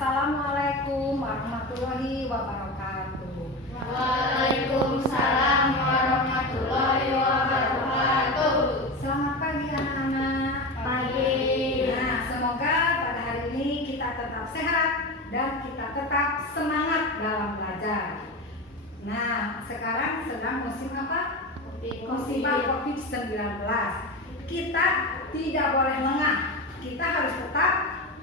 Assalamualaikum warahmatullahi wabarakatuh. Waalaikumsalam warahmatullahi wabarakatuh. Selamat pagi anak-anak. Pagi. Nah, semoga pada hari ini kita tetap sehat dan kita tetap semangat dalam belajar. Nah, sekarang sedang musim apa? Musim COVID-19. Kita tidak boleh lengah. Kita harus tetap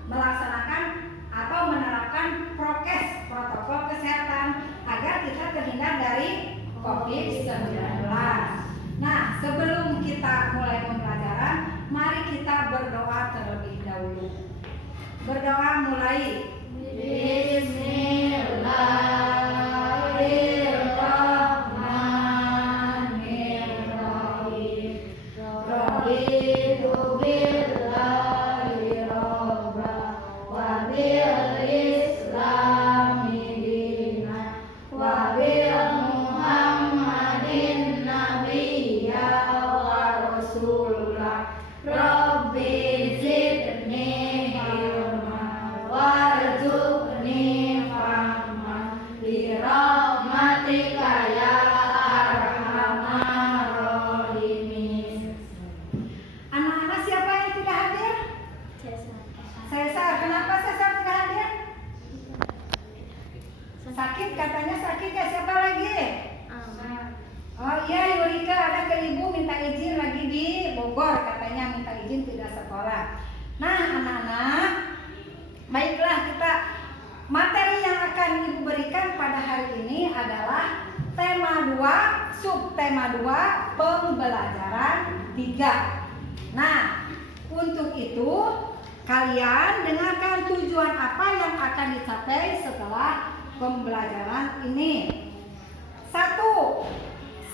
melaksanakan atau menerapkan prokes, protokol kesehatan agar kita terhindar dari COVID-19. Nah, sebelum kita mulai pembelajaran, mari kita berdoa terlebih dahulu. Berdoa mulai. Bismillahirrahmanirrahim. Raditu billahi robba wa bil islami dina wa bil muhammadin nabiyya wa rasulah. Rabbi zidni ilma warzuqni fahma bi rahmatika ya arhamar rahimin. Anak-anak siapa yang tidak hadir? Cesar. Kenapa Cesar tidak hadir? Sakit, katanya sakit ya. Siapa lagi? Oh iya, Yurika ada ke ibu minta izin lagi di Bogor, katanya minta izin tidak sekolah. Nah anak-anak, baiklah, kita materi yang akan ibu berikan pada hari ini adalah tema 2, subtema 2, pembelajaran 3. Nah, untuk itu kalian dengarkan tujuan apa yang akan dicapai setelah pembelajaran ini. 1.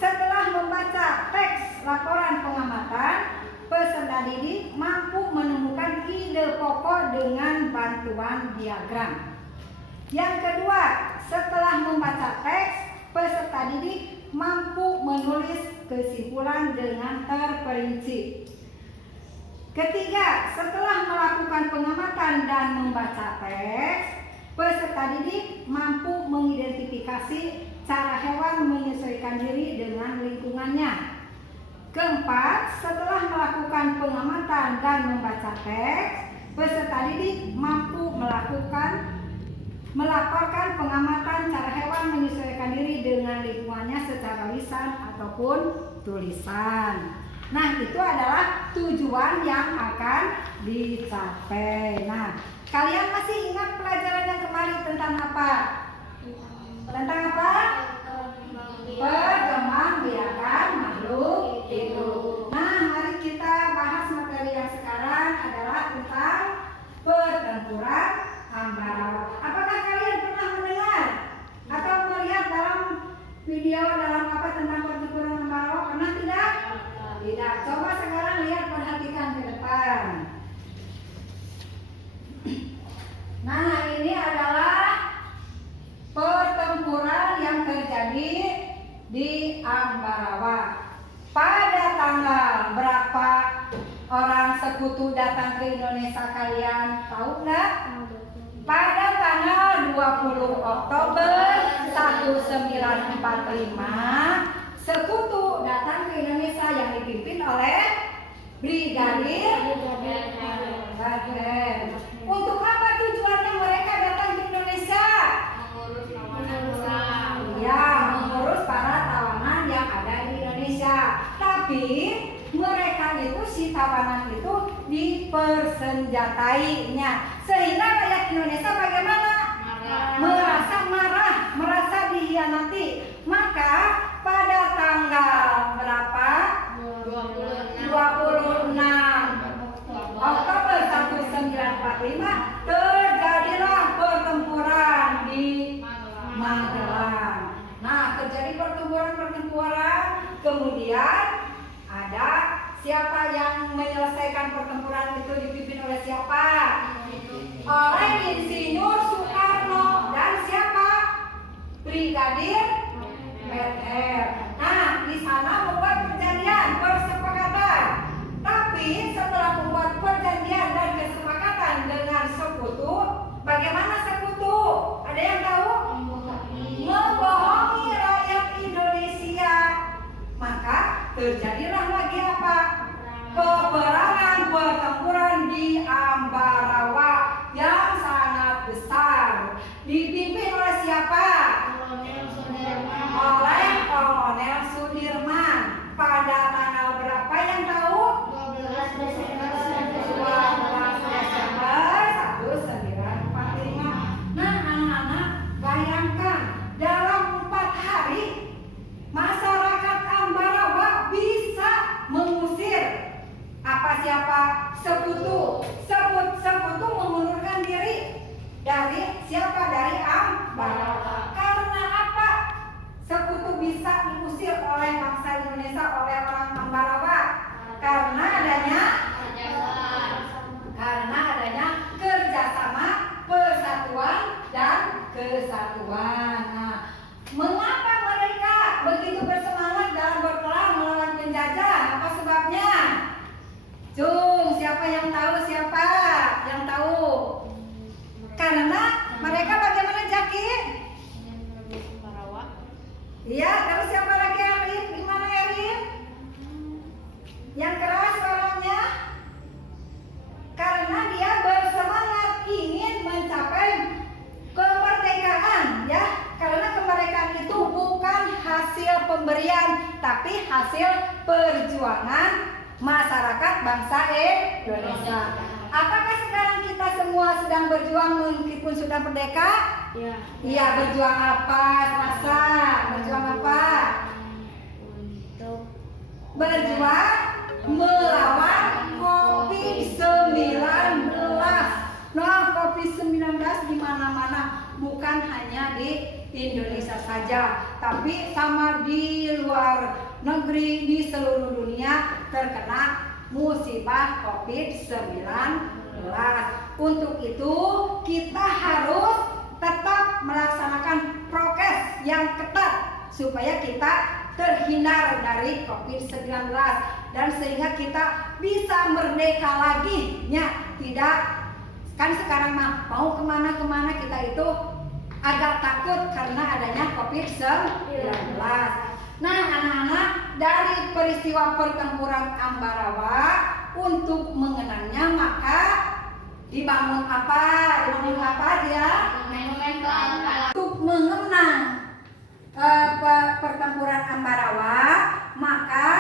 Setelah membaca teks laporan pengamatan, peserta didik mampu menemukan ide pokok dengan bantuan diagram. Yang kedua, setelah membaca teks, peserta didik mampu menulis kesimpulan dengan terperinci. Ketiga, setelah melakukan pengamatan dan membaca teks, peserta didik mampu mengidentifikasi cara hewan menyesuaikan diri dengan lingkungannya. Keempat, setelah melakukan pengamatan dan membaca teks, peserta didik mampu melaporkan pengamatan cara hewan menyesuaikan diri dengan lingkungannya secara lisan ataupun tulisan. Nah, itu adalah tujuan yang akan dicapai. Nah, kalian masih ingat pelajaran yang kemarin tentang apa? Tentang apa? Perkembangbiakan makhluk hidup. Nah, mari kita bahas materi yang sekarang adalah tentang pertempuran Ambarawa. Apakah kalian pernah mendengar atau melihat dalam video dalam apa tentang pertempuran Ambarawa? Pernah tidak? Tidak. Coba sekarang lihat, perhatikan ke depan. Nah, ini adalah pertempuran yang terjadi di Ambarawa. Pada tanggal berapa orang sekutu datang ke Indonesia, kalian tahu nggak? Pada tanggal 20 Oktober 1945, sekutu datang ke Indonesia yang dipimpin oleh Brigadir Raden. Untuk apa tujuannya mereka datang ke Indonesia? Ya, mengurus para tawanan yang ada di Indonesia. Tapi mereka itu, si tawanan itu dipersenjatainya, sehingga rakyat Indonesia bagaimana? Merasa marah, merasa dihianati. Maka pada tanggal berapa? 26 Oktober 1945 terjadilah pertempuran di Magelang. Nah, terjadi pertempuran, kemudian ada siapa yang menyelesaikan pertempuran itu, dipimpin oleh siapa? kesatuan. Nah, mengapa mereka begitu bersemangat dalam berperang melawan penjajah? Apa sebabnya? Cung, siapa yang tahu? Siapa yang tahu? Karena mereka bagaimana, Jaki? Iya, terus siapa lagi, Erin? Gimana, Erin? Yang keras suaranya? Karena dia bersemangat ingin mencapai kemerdekaan, ya. Karena kemerdekaan itu bukan hasil pemberian, tapi hasil perjuangan masyarakat bangsa Indonesia. Apakah sekarang kita semua sedang berjuang meskipun sudah merdeka? Ya. Iya, berjuang apa? Rasa berjuang apa? Untuk Berjuang melawan COVID-19. Nah, COVID-19 di mana-mana, bukan hanya di Indonesia saja, tapi sama di luar negeri, di seluruh dunia terkena musibah COVID-19. Untuk itu kita harus tetap melaksanakan prokes yang ketat supaya kita terhindar dari COVID-19 dan sehingga kita bisa merdeka lagi, ya. Tidak kan sekarang mah mau kemana-kemana kita itu agak takut karena adanya COVID-19. Nah, anak-anak, dari peristiwa pertempuran Ambarawa, untuk mengenangnya maka dibangun apa? Dibangun apa dia? monumen Pahlawan. Untuk mengenang pertempuran Ambarawa, maka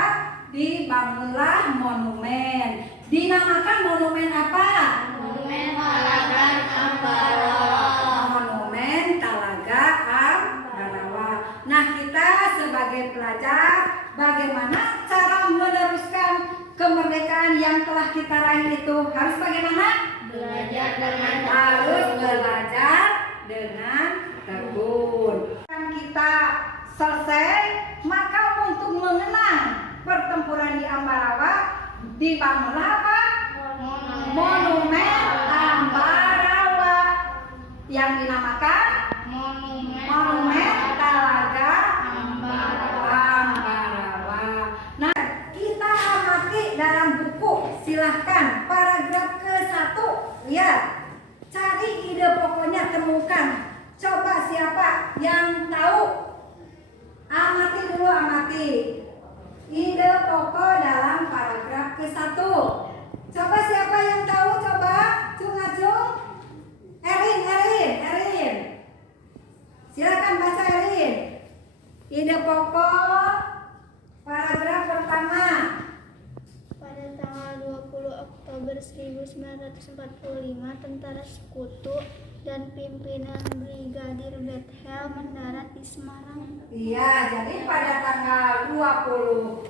dibangunlah monumen. Dinamakan monumen apa? Monumen Pahlawan Ambarawa. Monumen Talaga Ambarawa. Nah, kita sebagai pelajar, bagaimana cara meneruskan kemerdekaan yang telah kita raih itu? Harus bagaimana? Belajar dengan Harus belajar dengan tekun. Kita selesai, maka untuk mengenang pertempuran di Ambarawa dibangunlah apa? Monumen Ambarawa yang dinamakan Monumen Talaga Ambarawa. Nah, kita amati dalam buku, silahkan paragraf ke-1, lihat, cari ide pokoknya, temukan. Coba siapa yang tahu? Amati dulu, amati. Ide pokok dalam paragraf ke-1. Coba siapa yang tahu? Coba, Cung. Erin. Silakan baca, Erin. Ide pokok paragraf pertama. Pada tanggal 20 Oktober 1945, tentara sekutu dan pimpinan Brigadir Bethel mendarat di Semarang. Iya, jadi pada tanggal 20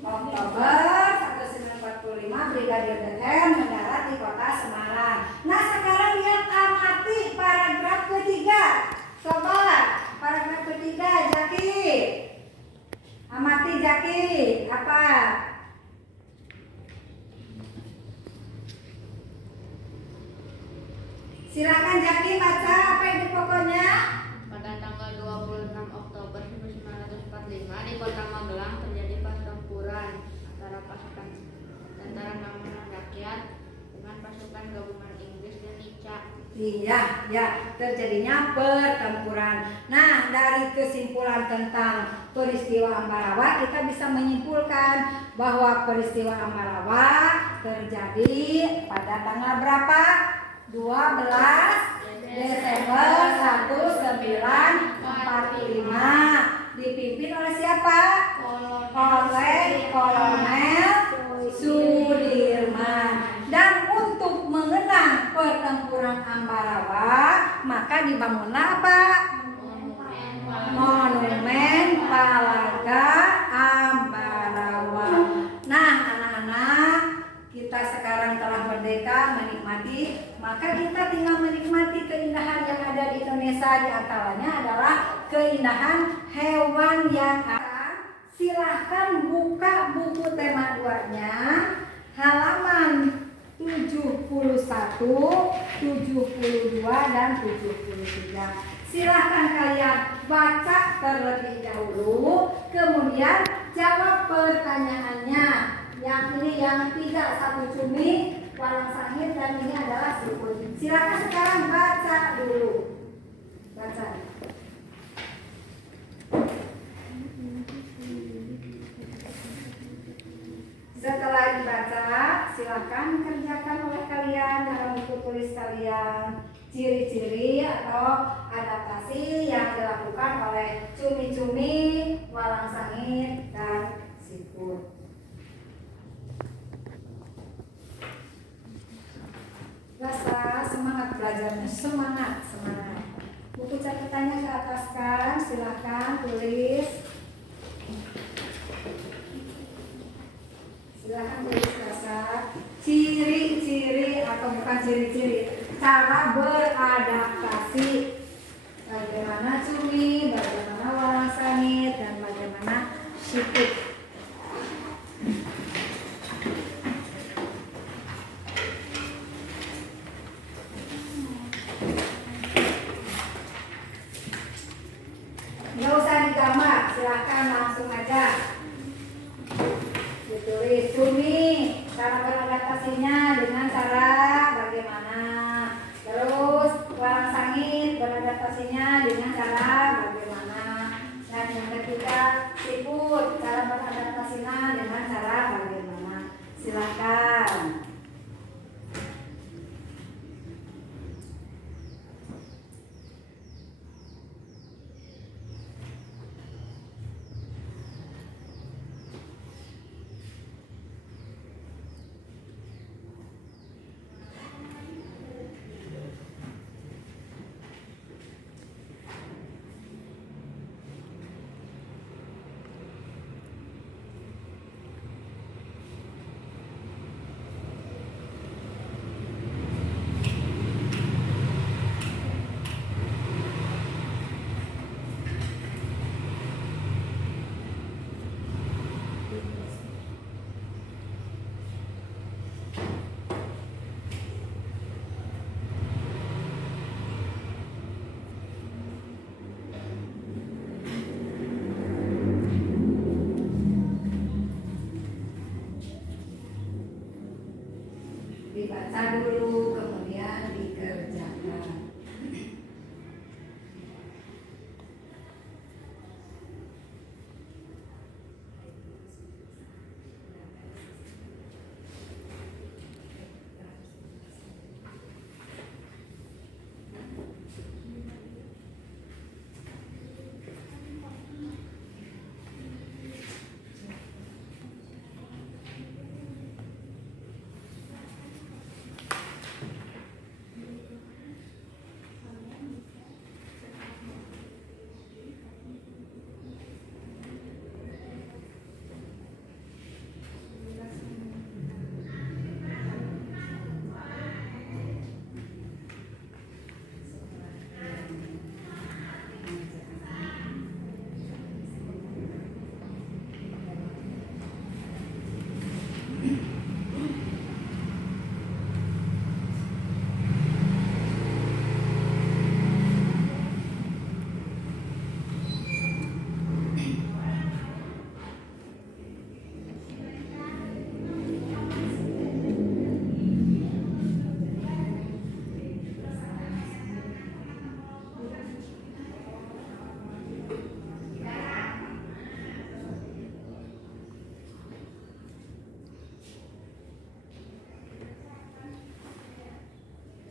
Oktober 1945 Brigadir Bethel mendarat di kota Semarang. Nah, sekarang lihat, amati paragraf ketiga. Coba paragraf ketiga, Jaki. Amati, Jaki. Apa? Silakan, Jaki, baca apa ini pokoknya. Pada tanggal 26 Oktober 1945 di Kota Magelang terjadi pertempuran antara pasukan Tentara Keamanan Rakyat dengan pasukan gabungan Inggris dan Nica. Iya, ya, terjadinya pertempuran. Nah, dari kesimpulan tentang peristiwa Ambarawa, kita bisa menyimpulkan bahwa peristiwa Ambarawa terjadi pada tanggal berapa? 12 Desember 1945. Dipimpin oleh siapa? Oleh Kolonel Sudirman. Dan untuk mengenang pertempuran Ambarawa, maka dibangunlah apa? Monumen Talaga Ambarawa. Nah, anak-anak, kita sekarang telah merdeka, menikmati, maka kita tinggal menikmati keindahan yang ada di Indonesia. Di antaranya adalah keindahan hewan yang ada. Silahkan buka buku tema 2-nya, halaman 71, 72, dan 73. Silahkan kalian baca terlebih dahulu, kemudian jawab pertanyaannya. Yang ini yang 3, satu cumi, walang sangit, dan ini adalah siput. Silahkan sekarang baca dulu. Baca. Setelah dibaca, silakan kerjakan oleh kalian dalam buku tulis kalian ciri-ciri atau adaptasi yang dilakukan oleh cumi-cumi, walang sangit, dan siput. Rasa semangat belajarnya, semangat. Buku catatannya ke ataskan, silakan tulis. Silahkan tulis rasa ciri-ciri atau bukan ciri-ciri, cara beradaptasi. Bagaimana cumi, bagaimana walang sangit, dan bagaimana siput. Nggak usah digambar, silahkan langsung aja. Ditulis cumi, cara beradaptasinya dengan cara bagaimana. Terus walang sangit beradaptasinya dengan cara bagaimana. Dan yang ketiga siput, cara beradaptasinya dengan cara bagaimana. Silakan. Dibaca dulu, kemudian dikerjakan.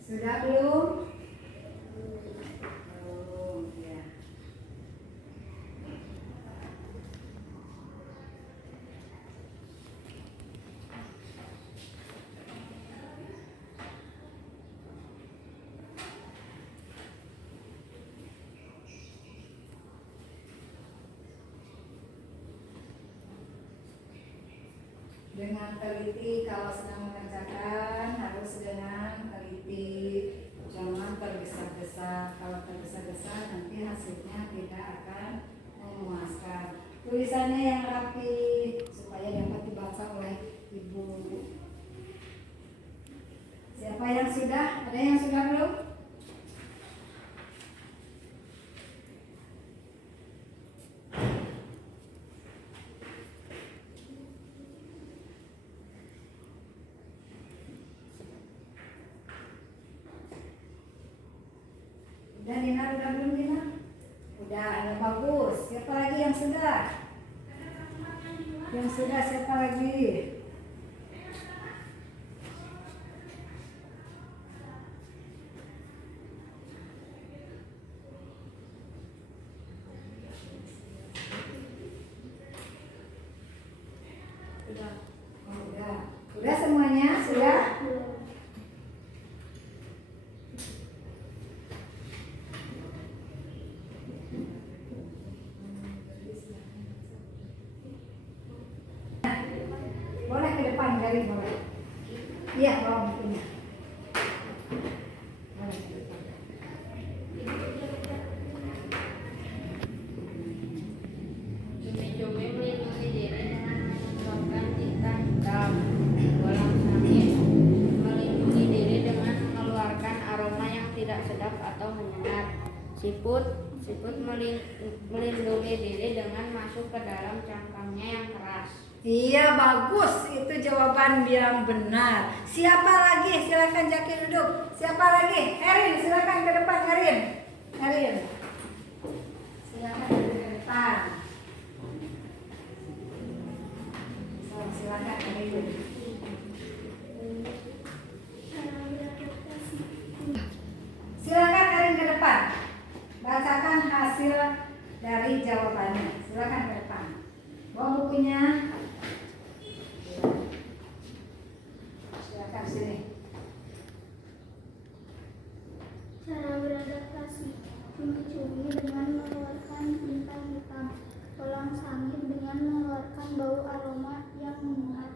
Sudah belum? Belum, ya. Dengan teliti, kalau sedang mengerjakan harus dengan teliti, jangan tergesa-gesa. Kalau tergesa-gesa nanti hasilnya tidak akan memuaskan. Tulisannya yang rapi supaya dapat dibaca oleh ibu. Siapa yang sudah? Ada yang sudah belum? Udah Dinar, udah belum Dinar? Udah, ya bagus. Siapa lagi yang sudah? Yang sudah siapa lagi? Udah. Oh, udah. Udah semuanya? Sudah? Boleh ke depan dari boleh. Iya, bawa bukunya. Boleh ke depan. Cumi-cumi melindungi diri dengan mengeluarkan tinta hitam. Walang sangit melindungi diri dengan mengeluarkan aroma yang tidak sedap atau menyengat. Siput melindungi diri dengan masuk ke dalam cangkangnya yang keras. Iya, bagus. Itu jawaban yang benar. Siapa lagi? Silakan Jaki duduk. Siapa lagi? Erin, silakan ke depan Erin. Erin. Silakan duduk ke depan. Silakan Erin. Silakan Erin ke depan. Bacakan hasil dari jawabannya. Silakan ke depan. Bawa bukunya. Silakan sini. Cara beradaptasi. Cumi-cumi dengan mengeluarkan tinta hitam. Walang sangit dengan mengeluarkan bau aroma yang menyengat.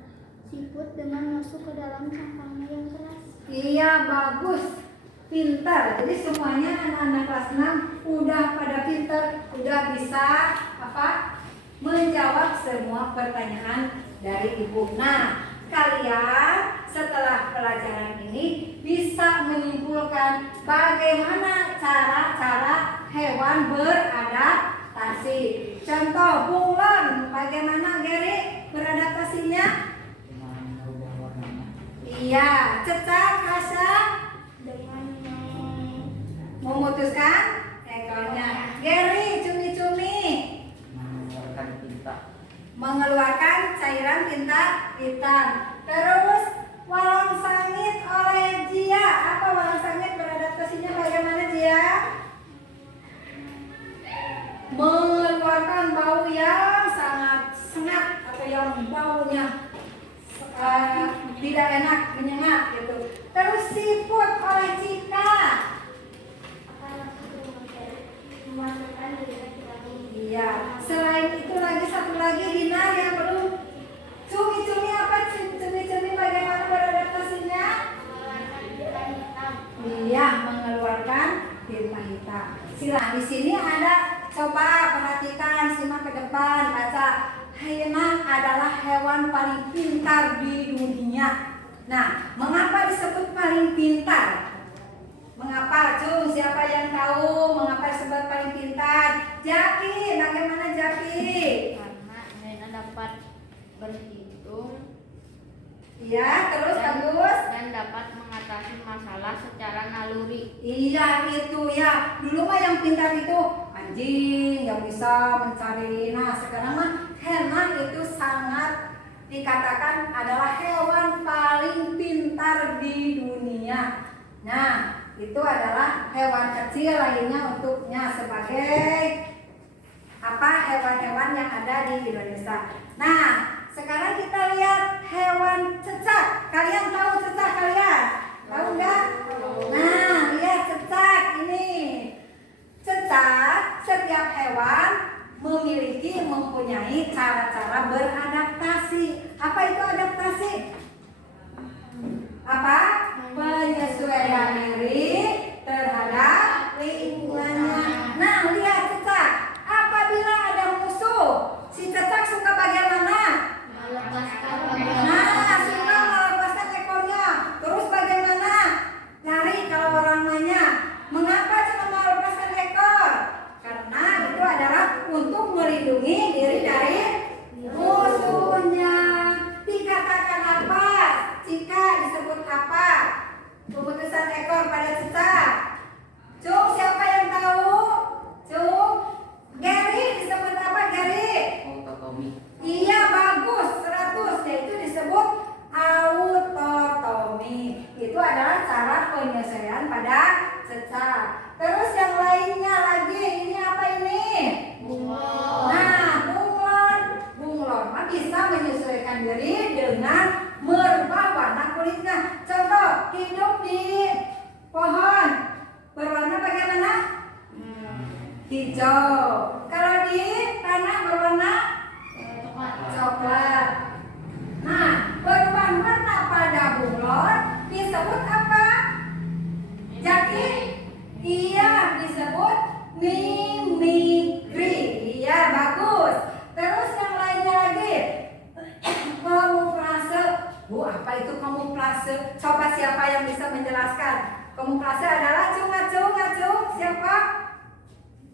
Siput dengan masuk ke dalam cangkangnya yang keras. Iya, bagus. Pintar. Jadi semuanya anak-anak kelas 6 udah pada pintar, udah bisa menjawab semua pertanyaan dari Ibu. Nah, kalian setelah pelajaran ini bisa menyimpulkan bagaimana cara-cara hewan beradaptasi. Contoh bunglon, bagaimana Gary beradaptasinya? Iya, cecak, Hasya Dengan memutuskan ekornya. Gary, cumi-cumi mengeluarkan tinta. mengeluarkan cairan tinta hitam. Terus walang sangit oleh Jia. Apa walang sangit beradaptasinya bagaimana Jia? Mengeluarkan bau yang sangat sengat atau yang baunya tidak enak, menyengat gitu. Terus siput oleh Cika. memasukkan diri ke dalam. Iya. Selain itu lagi satu lagi Dina yang belum. Cumi-cumi apa? Cumi-cumi bagaimana beradaptasinya? Mengeluarkan tinta hitam. Iya, mengeluarkan tinta hitam. Sila di sini ada, coba perhatikan, simak ke depan, baca. Hyena adalah hewan paling pintar di dunia. Nah, mengapa disebut paling pintar? Mengapa? Cung, siapa yang tahu mengapa disebut paling pintar? Jaki, bagaimana Jaki? Karena Nena dapat berhitung Iya, terus bagus. dan dapat mengatasi masalah secara naluri. Iya itu ya. Dulu mah yang pintar itu anjing yang bisa mencari. Nah sekarang mah Hyena itu sangat dikatakan adalah hewan paling pintar di dunia. Nah itu adalah hewan kecil lainnya untuknya sebagai hewan-hewan yang ada di Indonesia. Nah sekarang kita lihat hewan cecak. Kalian tahu cecak kalian? Tahu nggak? Nah lihat cecak ini. Cecak setiap hewan mempunyai cara-cara beradaptasi. Apa itu adaptasi? Apa? Penyesuaian diri terhadap lingkungannya. Nah lihat cecak. Apabila ada musuh, si cecak suka bagaimana? Melepaskan Nah, suka melepaskan ekornya. Terus bagaimana? Cari kalau orang nanya, mengapa cuma melepaskan ekor? Karena itu adalah untuk melindungi diri dari musuhnya. Tingkat hijau. Kalau di tanah berwarna coklat. Nah, berwarna pada bunglon disebut apa? Jaki? Iya, disebut mimikri. Iya, bagus. Terus yang lainnya lagi. Kamuflase. Bu, apa itu kamuflase? Coba siapa yang bisa menjelaskan? Kamuflase adalah acung. Siapa?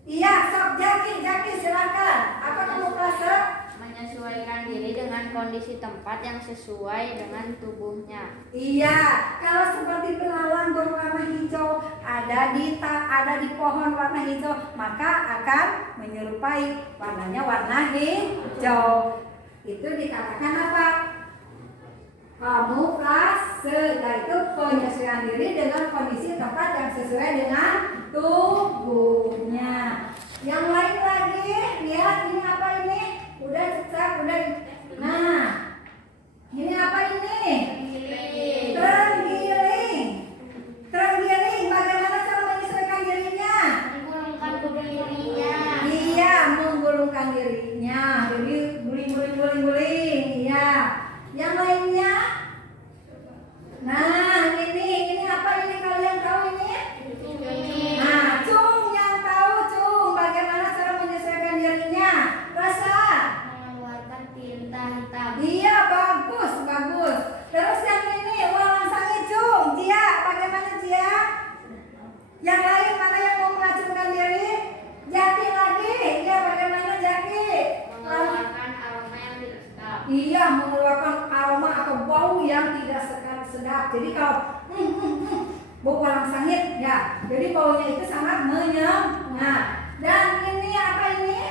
Iya, sok Jaki silakan. Apa kamuflase? Menyesuaikan diri dengan kondisi tempat yang sesuai dengan tubuhnya. Iya, kalau seperti belalang berwarna hijau ada di pohon warna hijau, maka akan menyerupai warnanya warna hijau. Itu dikatakan apa? Kamuflase, yaitu penyesuaian diri dengan kondisi tempat yang sesuai dengan tubuhnya. Yang lain lagi, lihat ini apa ini? Udah cecak, udah. Nah, ini apa ini? Terenggiling. Bagaimana cara menyesuaikan dirinya? Menggulungkan dirinya. Iya, menggulungkan dirinya. Jadi guling. Iya. Yang lainnya? Nah, ini apa ini kalian tahu ini? Nah, Cung yang tahu Cung, bagaimana cara menyesuaikan dirinya? Rasa? Mengeluarkan tinta hitam. Iya, bagus. Terus yang ini walang sangit Cung. Cia, bagaimana Cia? Yang lain mana yang mau mengacungkan diri? Jaki lagi. Iya, bagaimana Jaki? Mengeluarkan aroma yang tidak sedap. Iya, mengeluarkan aroma atau bau yang tidak sedap. Jadi kalau bau walang sangit, ya. Jadi baunya itu sangat menyengat. Dan ini apa ini?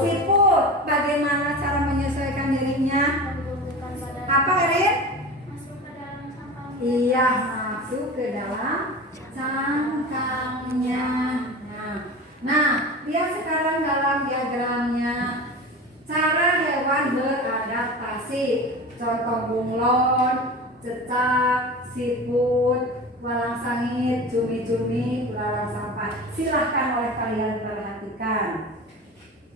Siput. Bagaimana cara menyesuaikan dirinya? Menggulungkan badan. Apa Erin? Masuk ke dalam sangkang. Iya, masuk ke dalam cangkangnya. Nah, lihat sekarang dalam diagramnya cara hewan beradaptasi. Contoh bunglon, cecak, siput, walang sangit, cumi-cumi, belalang sampah. Silahkan oleh kalian perhatikan.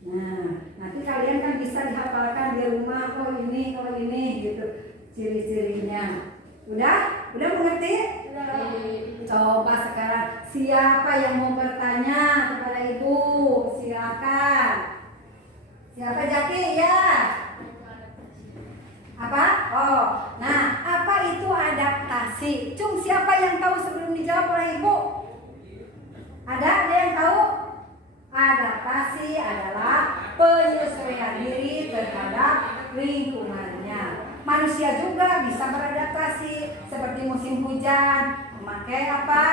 Nah, nanti kalian kan bisa dihafalkan di rumah. Oh ini gitu ciri-cirinya. Udah mengerti? Coba sekarang siapa yang mau bertanya kepada ibu? Silakan. Siapa Jaki? Ya. Apa? Oh, nah apa itu adaptasi? Cung, siapa yang tahu sebelum dijawab oleh ibu? Ada yang tahu? Adaptasi adalah penyesuaian diri terhadap lingkungannya. Manusia juga bisa beradaptasi seperti musim hujan, memakai apa?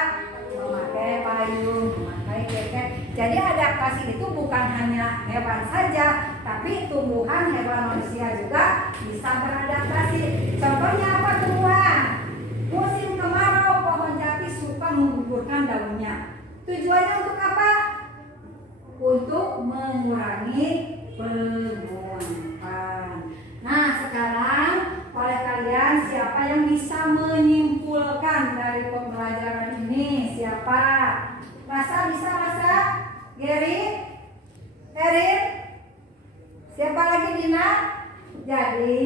Memakai payung, memakai jaket. Jadi adaptasi itu bukan hanya hewan saja, tapi tumbuhan, hewan, manusia juga bisa beradaptasi. Contohnya apa tumbuhan? Musim kemarau pohon jati suka menggugurkan daunnya. Tujuannya untuk apa? Untuk mengurangi penguapan. Nah, sekarang oleh kalian siapa yang bisa menyimpulkan dari pembelajaran ini? Siapa? Rasa bisa Rasa? Gary? Erin? Siapa lagi Dina? Jadi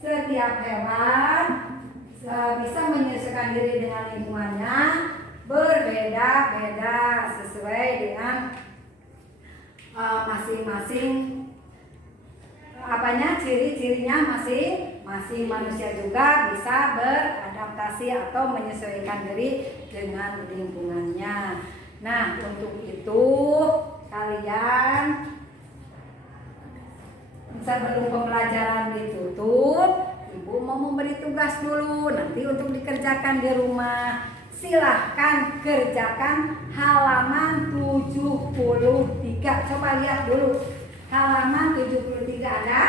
setiap hewan bisa menyesuaikan diri dengan lingkungannya, berbeda-beda sesuai dengan masing-masing ciri-cirinya masing-masing. Manusia juga bisa beradaptasi atau menyesuaikan diri dengan lingkungannya. Nah, untuk itu kalian sebelum pembelajaran ditutup, ibu mau memberi tugas dulu nanti untuk dikerjakan di rumah. Silahkan kerjakan halaman 73. Coba lihat dulu. Halaman 73 ada?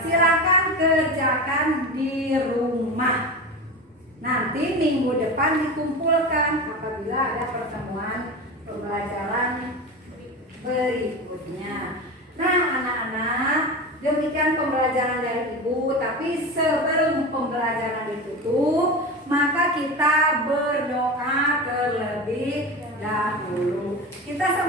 Silahkan kerjakan di rumah. Nanti minggu depan dikumpulkan apabila ada pertemuan pembelajaran berikutnya. Nah, anak-anak, demikian pembelajaran dari ibu. Tapi sebelum pembelajaran ditutup, maka kita berdoa terlebih dahulu. Kita